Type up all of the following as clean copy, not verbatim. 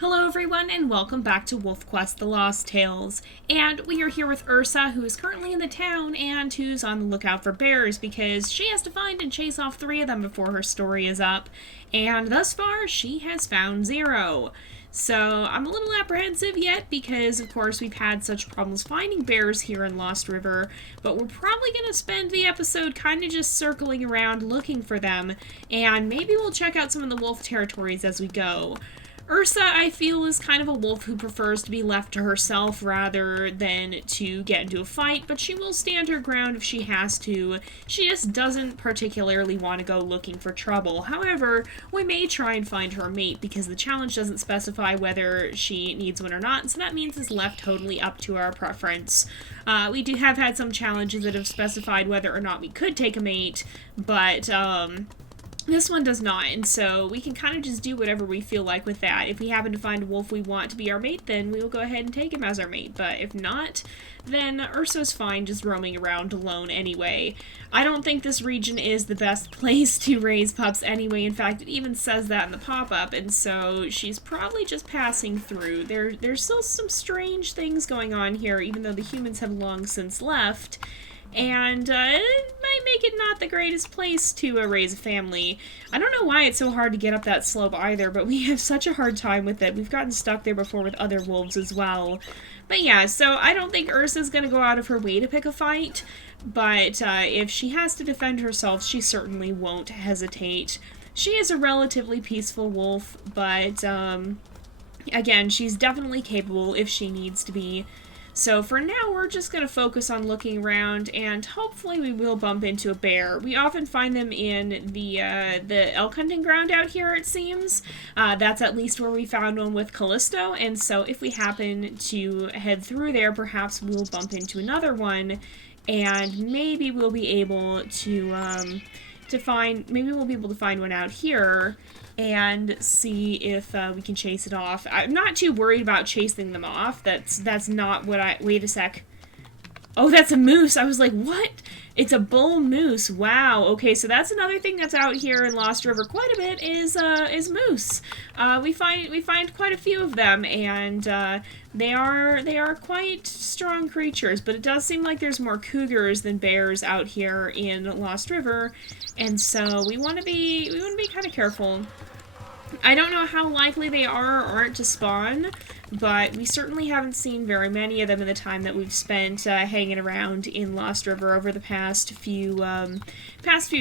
Hello everyone and welcome back to WolfQuest The Lost Tales. And we are here with Ursa, who is currently in the town and who's on the lookout for bears because she has to find and chase off 3 of them before her story is up. And thus far, she has found 0. So I'm a little apprehensive yet because, of course, we've had such problems finding bears here in Lost River, but we're probably going to spend the episode kind of just circling around looking for them, and maybe we'll check out some of the wolf territories as we go. Ursa, I feel, is kind of a wolf who prefers to be left to herself rather than to get into a fight, but she will stand her ground if she has to. She just doesn't particularly want to go looking for trouble. However, we may try and find her a mate because the challenge doesn't specify whether she needs one or not, so that means it's left totally up to our preference. We do have had some challenges that have specified whether or not we could take a mate, but, this one does not, and so we can kind of just do whatever we feel like with that. If we happen to find a wolf we want to be our mate, then we will go ahead and take him as our mate. But if not, then Ursa's fine just roaming around alone anyway. I don't think this region is the best place to raise pups anyway. In fact, it even says that in the pop-up, and so she's probably just passing through. There's still some strange things going on here, even though the humans have long since left. And it might make it not the greatest place to raise a family. I don't know why it's so hard to get up that slope either, but we have such a hard time with it. We've gotten stuck there before with other wolves as well. But yeah, so I don't think Ursa's going to go out of her way to pick a fight, but if she has to defend herself, she certainly won't hesitate. She is a relatively peaceful wolf, but again, she's definitely capable if she needs to be. So for now, we're just going to focus on looking around, and hopefully we will bump into a bear. We often find them in the elk hunting ground out here, it seems. That's at least where we found one with Callisto, and so if we happen to head through there, perhaps we'll bump into another one, and maybe we'll be able to find one out here and see if we can chase it off. I'm not too worried about chasing them off. That's not what I... Wait a sec. Oh, that's a moose. I was like, what? It's a bull moose. Wow. Okay, so that's another thing that's out here in Lost River quite a bit is moose. We find quite a few of them, and they are quite strong creatures. But it does seem like there's more cougars than bears out here in Lost River, and so we want to be kind of careful. I don't know how likely they are or aren't to spawn, but we certainly haven't seen very many of them in the time that we've spent hanging around in Lost River over the past few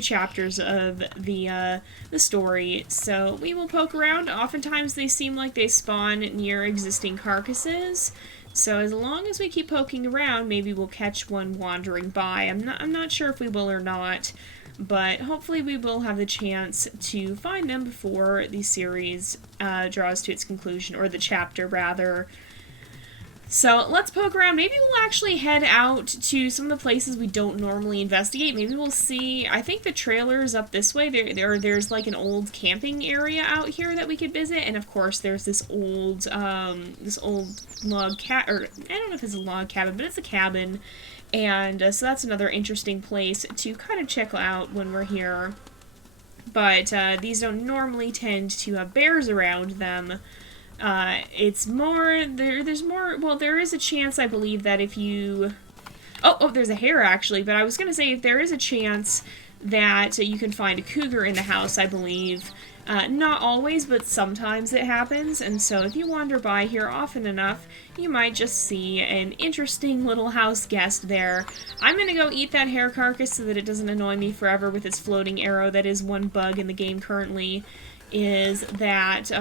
chapters of the story. So we will poke around. Oftentimes they seem like they spawn near existing carcasses. So as long as we keep poking around, maybe we'll catch one wandering by. I'm not sure if we will or not, but hopefully we will have the chance to find them before the series draws to its conclusion, or the chapter, rather. So let's poke around. Maybe we'll actually head out to some of the places we don't normally investigate. Maybe we'll see... I think the trailer is up this way. There's like an old camping area out here that we could visit, and of course there's this old log or I don't know if it's a log cabin, but it's a cabin. And so that's another interesting place to kind of check out when we're here. But these don't normally tend to have bears around them. It's more, there's more, well, there is a chance, I believe, that if you... Oh, there's a hare, actually. But I was going to say, if there is a chance that you can find a cougar in the house, I believe. Not always, but sometimes it happens, and so if you wander by here often enough, you might just see an interesting little house guest there. I'm gonna go eat that hare carcass so that it doesn't annoy me forever with its floating arrow. That is one bug in the game currently, is that,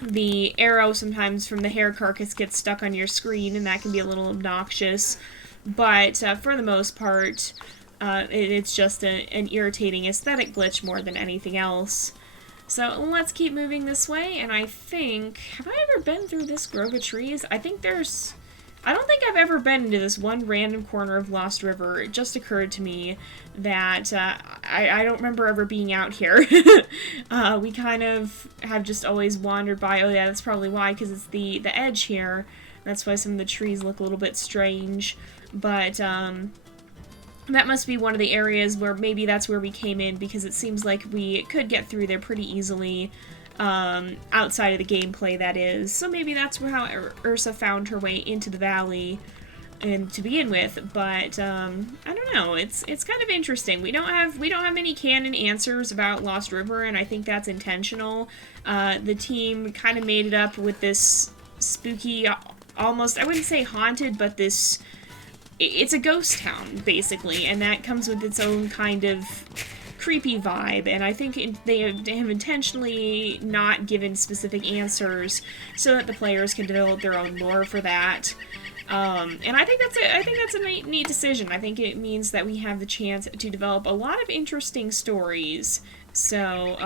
the arrow sometimes from the hare carcass gets stuck on your screen, and that can be a little obnoxious, but for the most part... it's just an irritating aesthetic glitch more than anything else. So let's keep moving this way, and I think... Have I ever been through this grove of trees? I think there's... I don't think I've ever been into this one random corner of Lost River. It just occurred to me that I don't remember ever being out here. We kind of have just always wandered by. Oh yeah, that's probably why, because it's the edge here. That's why some of the trees look a little bit strange. But, that must be one of the areas where maybe that's where we came in, because it seems like we could get through there pretty easily outside of the gameplay, that is. So maybe that's how Ursa found her way into the valley and to begin with, but I don't know. It's kind of interesting. We don't have many canon answers about Lost River, and I think that's intentional. The team kind of made it up with this spooky, almost, I wouldn't say haunted, but this, it's a ghost town basically, and that comes with its own kind of creepy vibe, and I think they have intentionally not given specific answers so that the players can develop their own lore for that. And I think that's a neat decision. I think it means that we have the chance to develop a lot of interesting stories. So,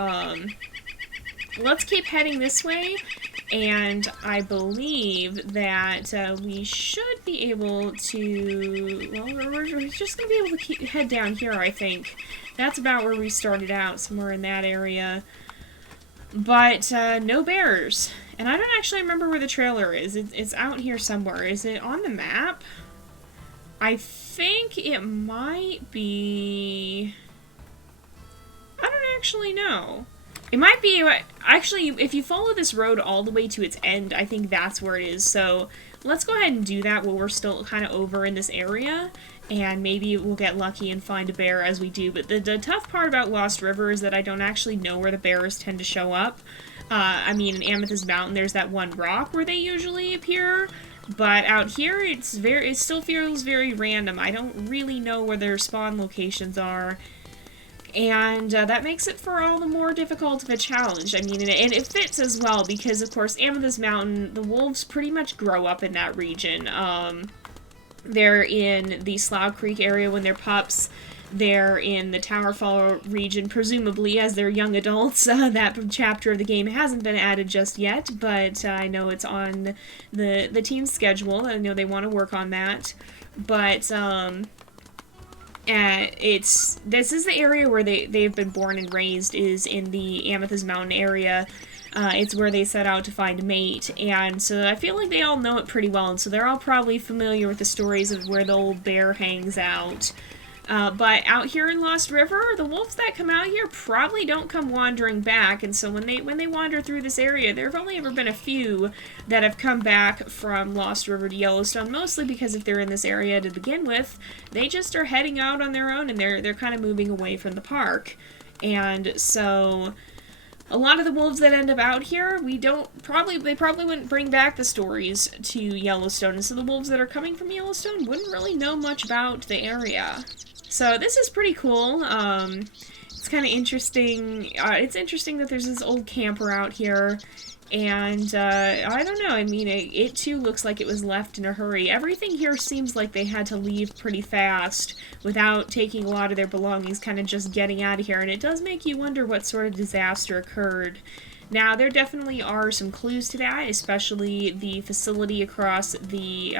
let's keep heading this way, and I believe that we should be able to, well, we're just going to be able to head down here, I think. That's about where we started out, somewhere in that area. But, no bears. And I don't actually remember where the trailer is. It's out here somewhere. Is it on the map? I think it might be... I don't actually know. It might be... Actually, if you follow this road all the way to its end, I think that's where it is. So, let's go ahead and do that while we're still kind of over in this area. And maybe we'll get lucky and find a bear as we do. But the tough part about Lost River is that I don't actually know where the bears tend to show up. I mean, in Amethyst Mountain, there's that one rock where they usually appear, but out here, it still feels very random. I don't really know where their spawn locations are, and that makes it for all the more difficult of a challenge. I mean, and it fits as well, because, of course, Amethyst Mountain, the wolves pretty much grow up in that region. They're in the Slough Creek area when they're pups. They're in the Towerfall region, presumably, as they're young adults. That chapter of the game hasn't been added just yet, but I know it's on the team's schedule. I know they want to work on that. But, this is the area where they've been born and raised, is in the Amethyst Mountain area. It's where they set out to find a mate, and so I feel like they all know it pretty well, and so they're all probably familiar with the stories of where the old bear hangs out. But out here in Lost River, the wolves that come out here probably don't come wandering back, and so when they wander through this area, there have only ever been a few that have come back from Lost River to Yellowstone, mostly because if they're in this area to begin with, they just are heading out on their own, and they're kind of moving away from the park. And so a lot of the wolves that end up out here, they probably wouldn't bring back the stories to Yellowstone, and so the wolves that are coming from Yellowstone wouldn't really know much about the area. So this is pretty cool. It's kind of interesting. It's interesting that there's this old camper out here, and I don't know. I mean, it too looks like it was left in a hurry. Everything here seems like they had to leave pretty fast without taking a lot of their belongings, kind of just getting out of here, and it does make you wonder what sort of disaster occurred. Now, there definitely are some clues to that, especially the facility across the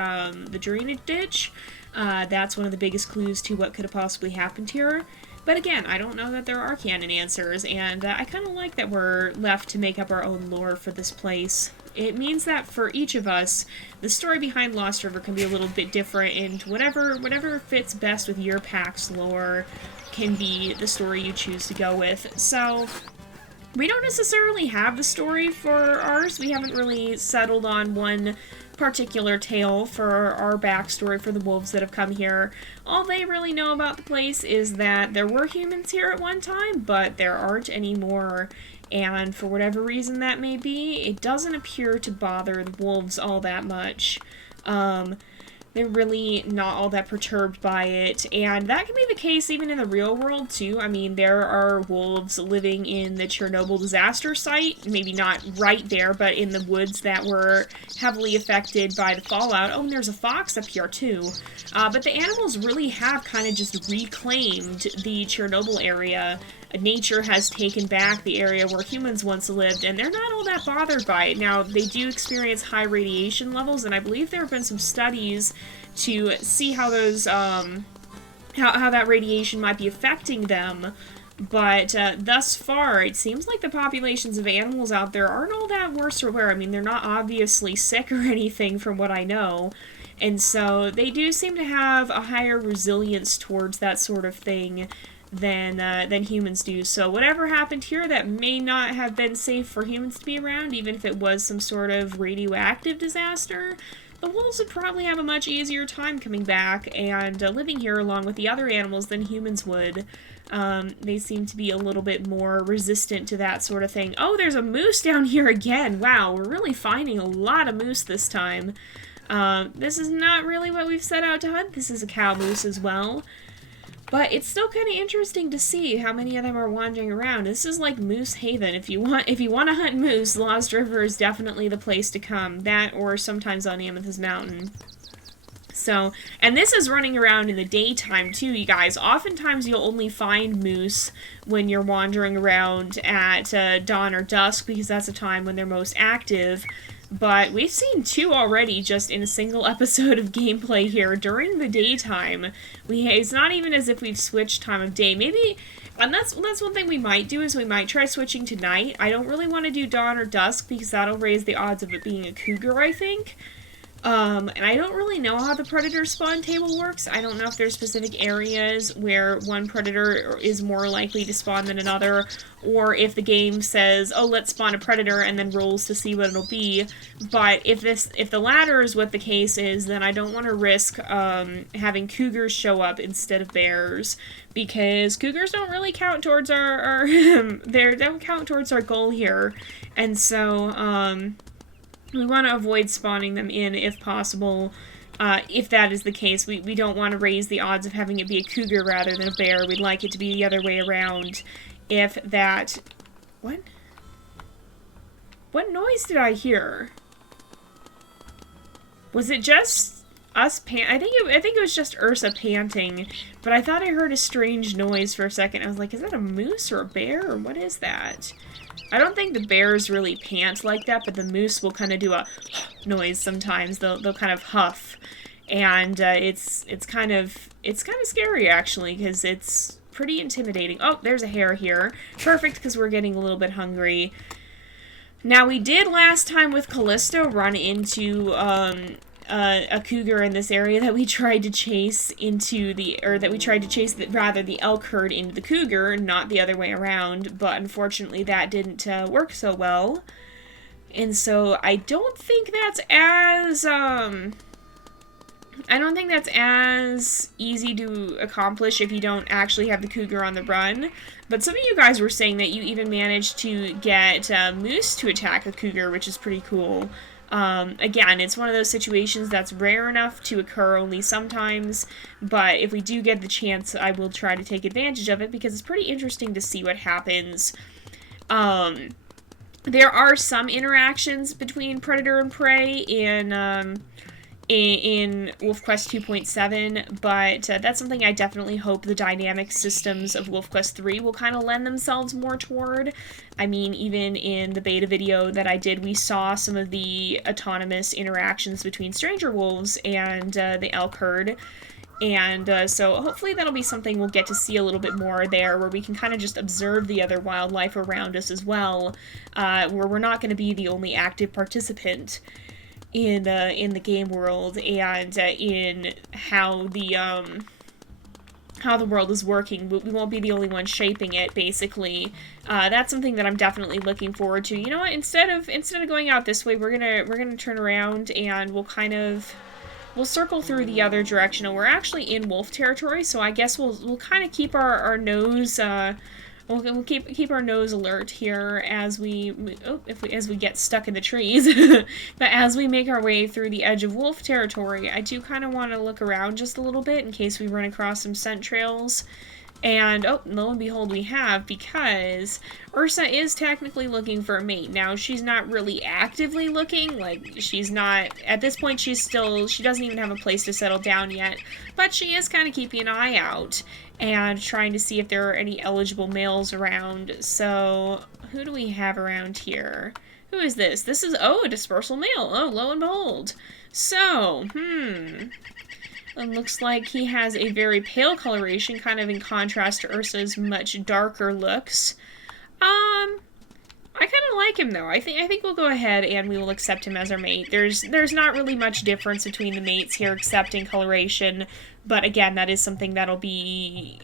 drainage ditch. That's one of the biggest clues to what could have possibly happened here. But again, I don't know that there are canon answers, and I kind of like that we're left to make up our own lore for this place. It means that for each of us, the story behind Lost River can be a little bit different, and whatever fits best with your pack's lore can be the story you choose to go with. So we don't necessarily have the story for ours. We haven't really settled on one particular tale for our backstory for the wolves that have come here. All they really know about the place is that there were humans here at one time, but there aren't anymore, and for whatever reason that may be, it doesn't appear to bother the wolves all that much. They're really not all that perturbed by it, and that can be the case even in the real world, too. I mean, there are wolves living in the Chernobyl disaster site, maybe not right there, but in the woods that were heavily affected by the fallout. Oh, and there's a fox up here, too. But the animals really have kind of just reclaimed the Chernobyl area. Nature has taken back the area where humans once lived, and they're not all that bothered by it. Now, they do experience high radiation levels, and I believe there have been some studies to see how those, how that radiation might be affecting them. But thus far, it seems like the populations of animals out there aren't all that worse or worse. I mean, they're not obviously sick or anything from what I know. And so they do seem to have a higher resilience towards that sort of thing than humans do. So whatever happened here that may not have been safe for humans to be around, even if it was some sort of radioactive disaster, the wolves would probably have a much easier time coming back and living here along with the other animals than humans would. They seem to be a little bit more resistant to that sort of thing. Oh, there's a moose down here again. Wow, we're really finding a lot of moose this time. This is not really what we've set out to hunt. This is a cow moose as well. But it's still kind of interesting to see how many of them are wandering around. This is like Moose Haven. If you want to hunt moose, Lost River is definitely the place to come. That or sometimes on Amethyst Mountain. So, and this is running around in the daytime too, you guys. Oftentimes you'll only find moose when you're wandering around at dawn or dusk, because that's a time when they're most active. But we've seen 2 already just in a single episode of gameplay here during the daytime. It's not even as if we've switched time of day. Maybe, and that's one thing we might do, is we might try switching to night. I don't really want to do dawn or dusk because that'll raise the odds of it being a cougar, I think. And I don't really know how the predator spawn table works. I don't know if there's specific areas where one predator is more likely to spawn than another, or if the game says, oh, let's spawn a predator, and then rolls to see what it'll be. But if the latter is what the case is, then I don't want to risk having cougars show up instead of bears, because cougars don't really count towards our they don't count towards our goal here, and so we want to avoid spawning them in if possible. If that is the case, we don't want to raise the odds of having it be a cougar rather than a bear. We'd like it to be the other way around. If that... What? What noise did I hear? Was it just us I think it was just Ursa panting, but I thought I heard a strange noise for a second. I was like, is that a moose or a bear, or what is that? I don't think the bears really pant like that, but the moose will kind of do a noise sometimes. They'll kind of huff, and it's kind of scary actually, because it's pretty intimidating. Oh, there's a hare here. Perfect, because we're getting a little bit hungry. Now, we did last time with Callisto run into a cougar in this area that we tried to chase the elk herd into the cougar, not the other way around, but unfortunately that didn't work so well. And so I don't think that's as easy to accomplish if you don't actually have the cougar on the run. But some of you guys were saying that you even managed to get moose to attack a cougar, which is pretty cool. Again, it's one of those situations that's rare enough to occur only sometimes, but if we do get the chance, I will try to take advantage of it, because it's pretty interesting to see what happens. There are some interactions between predator and prey in WolfQuest 2.7, but that's something I definitely hope the dynamic systems of WolfQuest 3 will kind of lend themselves more toward. I mean, even in the beta video that I did, we saw some of the autonomous interactions between stranger wolves and the elk herd, and so hopefully that'll be something we'll get to see a little bit more there, where we can kind of just observe the other wildlife around us as well, where we're not going to be the only active participant in the game world, and in how the world is working. We won't be the only one shaping it, basically. That's something that I'm definitely looking forward to. You know what? Instead of going out this way, we're gonna turn around, and we'll circle through the other direction. And we're actually in wolf territory, so I guess we'll kind of keep our nose. We'll keep our nose alert here as we get stuck in the trees. But as we make our way through the edge of wolf territory, I do kind of want to look around just a little bit in case we run across some scent trails. And, oh, lo and behold, we have, because Ursa is technically looking for a mate. Now, she's not really actively looking, like, she's not, at this point, she doesn't even have a place to settle down yet, but she is kind of keeping an eye out and trying to see if there are any eligible males around. So, who do we have around here? Who is this? This is, oh, a dispersal male. Oh, lo and behold. So, it looks like he has a very pale coloration, kind of in contrast to Ursa's much darker looks. I kind of like like him, though. I think we'll go ahead and we will accept him as our mate. There's not really much difference between the mates here except in coloration, but again, that is something that'll be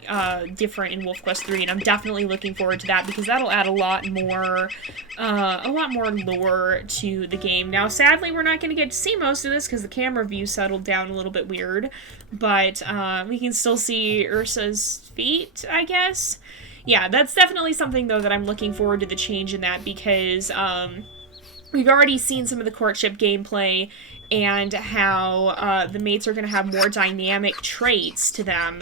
different in WolfQuest 3, and I'm definitely looking forward to that because that'll add a lot more lore to the game. Now, sadly, we're not going to get to see most of this because the camera view settled down a little bit weird, but we can still see Ursa's feet, I guess. Yeah, that's definitely something, though, that I'm looking forward to the change in that because we've already seen some of the courtship gameplay and how the mates are going to have more dynamic traits to them,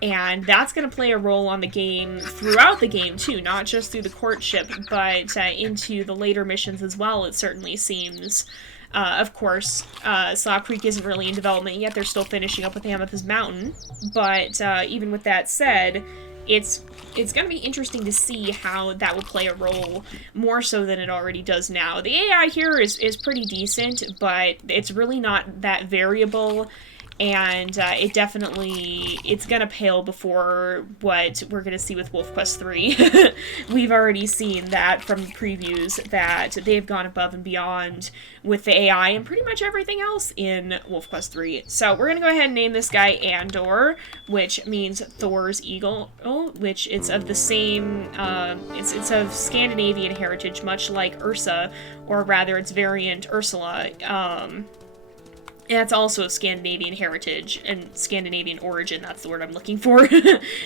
and that's going to play a role on the game throughout the game, too, not just through the courtship, but into the later missions as well, it certainly seems. Of course, Slough Creek isn't really in development yet, they're still finishing up with Amethyst Mountain, but even with that said, it's going to be interesting to see how that will play a role more so than it already does now. The AI here is pretty decent, but it's really not that variable, and it's going to pale before what we're going to see with WolfQuest 3. We've already seen that from previews that they've gone above and beyond with the AI and pretty much everything else in WolfQuest 3. So we're going to go ahead and name this guy Andor, which means Thor's eagle, which it's of the same, it's of Scandinavian heritage, much like Ursa, or rather its variant Ursula. That's also of Scandinavian heritage and Scandinavian origin, that's the word I'm looking for.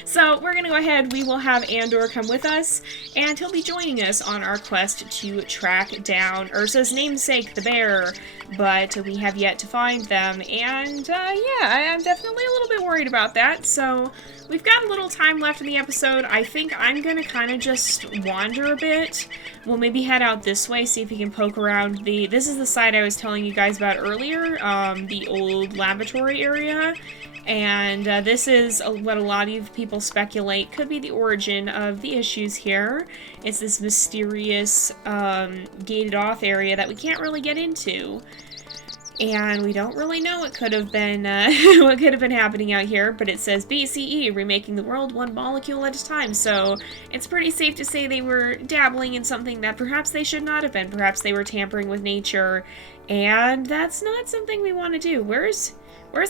So we're going to go ahead, we will have Andor come with us, and he'll be joining us on our quest to track down Ursa's namesake, the bear, but we have yet to find them, and yeah, I'm definitely a little bit worried about that, so we've got a little time left in the episode. I think I'm going to kind of just wander a bit. We'll maybe head out this way, see if we can poke around this is the site I was telling you guys about earlier, the old laboratory area, and this is what a lot of people speculate could be the origin of the issues here. It's this mysterious, gated off area that we can't really get into. And we don't really know what could have been happening out here, but it says BCE, remaking the world one molecule at a time, so it's pretty safe to say they were dabbling in something that perhaps they should not have been. Perhaps they were tampering with nature, and that's not something we want to do. Where's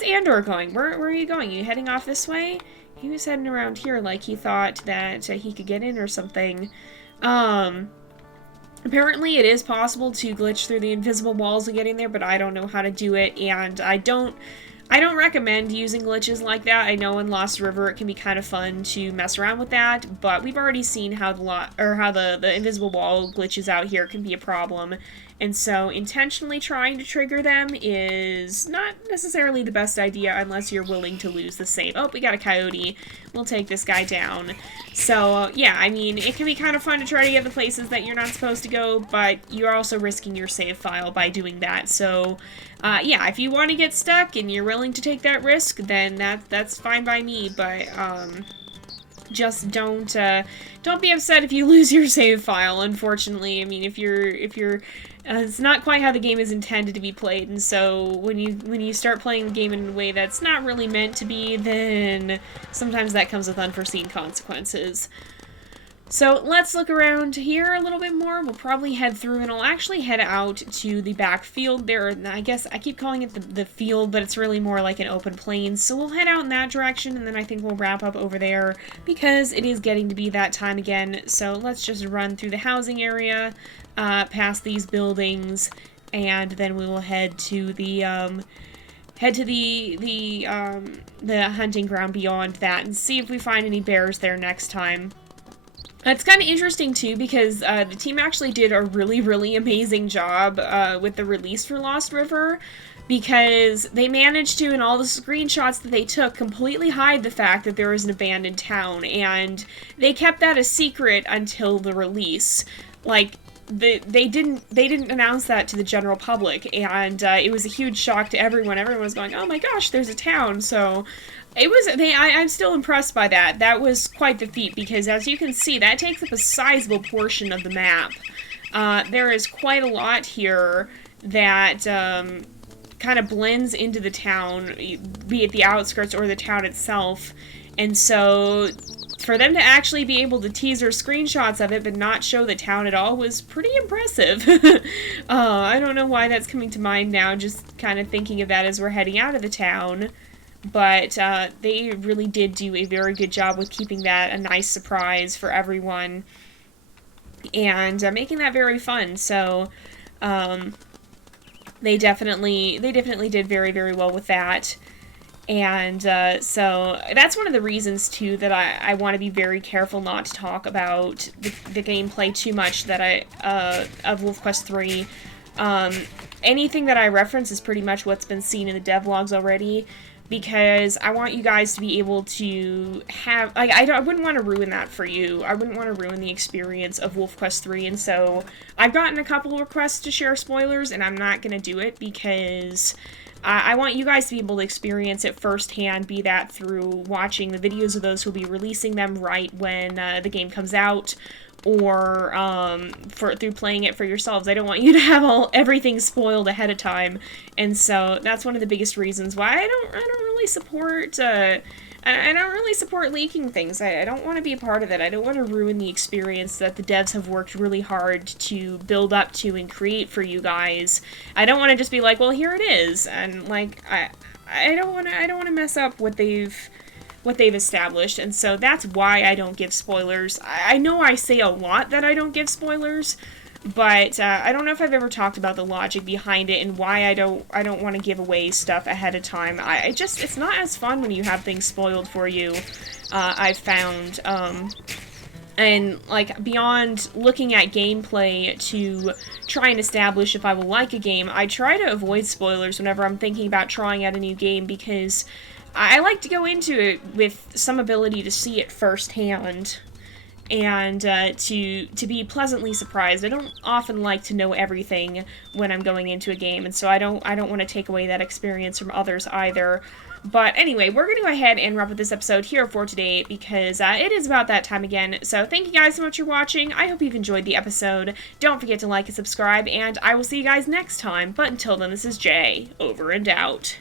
Andor going? Where are you going? Are you heading off this way? He was heading around here like he thought that he could get in or something. Apparently it is possible to glitch through the invisible walls and get in there, but I don't know how to do it, and I don't recommend using glitches like that. I know in Lost River it can be kind of fun to mess around with that, but we've already seen how the invisible wall glitches out here can be a problem, and so intentionally trying to trigger them is not necessarily the best idea unless you're willing to lose the save. Oh, we got a coyote. We'll take this guy down. So, yeah, I mean, it can be kind of fun to try to get the places that you're not supposed to go, but you're also risking your save file by doing that. So, yeah, if you want to get stuck and you're willing to take that risk, then that's fine by me, but, just don't be upset if you lose your save file, unfortunately. I mean, if you're it's not quite how the game is intended to be played, and so when you start playing the game in a way that's not really meant to be, then sometimes that comes with unforeseen consequences. So let's look around here a little bit more. We'll probably head through, and I'll actually head out to the back field there. I guess I keep calling it the field, but it's really more like an open plain. So we'll head out in that direction, and then I think we'll wrap up over there because it is getting to be that time again. So let's just run through the housing area, past these buildings, and then we will head to the hunting ground beyond that and see if we find any bears there next time. It's kind of interesting, too, because the team actually did a really, really amazing job with the release for Lost River, because they managed to, in all the screenshots that they took, completely hide the fact that there was an abandoned town, and they kept that a secret until the release. Like, they didn't announce that to the general public, and it was a huge shock to everyone. Everyone was going, oh my gosh, there's a town, so... I'm still impressed by that. That was quite the feat, because as you can see, that takes up a sizable portion of the map. There is quite a lot here that kind of blends into the town, be it the outskirts or the town itself. And so, for them to actually be able to teaser screenshots of it but not show the town at all was pretty impressive. I don't know why that's coming to mind now, just kind of thinking of that as we're heading out of the town. But they really did do a very good job with keeping that a nice surprise for everyone and making that very fun. So they definitely did very, very well with that. And so that's one of the reasons, too, that I want to be very careful not to talk about the gameplay too much that of WolfQuest 3. Anything that I reference is pretty much what's been seen in the devlogs already, because I want you guys to be able to have, like, I wouldn't want to ruin that for you. I wouldn't want to ruin the experience of WolfQuest 3, and so I've gotten a couple of requests to share spoilers, and I'm not going to do it because I want you guys to be able to experience it firsthand, be that through watching the videos of those who'll be releasing them right when the game comes out, or through playing it for yourselves. I don't want you to have everything spoiled ahead of time, and so that's one of the biggest reasons why I don't really support I don't really support leaking things. I don't want to be a part of it. I don't want to ruin the experience that the devs have worked really hard to build up to and create for you guys. I don't want to just be like, well, here it is, and like I don't want to mess up what they've established, and so that's why I don't give spoilers. I know I say a lot that I don't give spoilers, but I don't know if I've ever talked about the logic behind it and why I don't want to give away stuff ahead of time. It's not as fun when you have things spoiled for you, I've found. And, like, beyond looking at gameplay to try and establish if I will like a game, I try to avoid spoilers whenever I'm thinking about trying out a new game, because I like to go into it with some ability to see it firsthand and to be pleasantly surprised. I don't often like to know everything when I'm going into a game, and so I don't want to take away that experience from others either. But anyway, we're going to go ahead and wrap up this episode here for today, because it is about that time again. So thank you guys so much for watching. I hope you've enjoyed the episode. Don't forget to like and subscribe, and I will see you guys next time. But until then, this is Jay, over and out.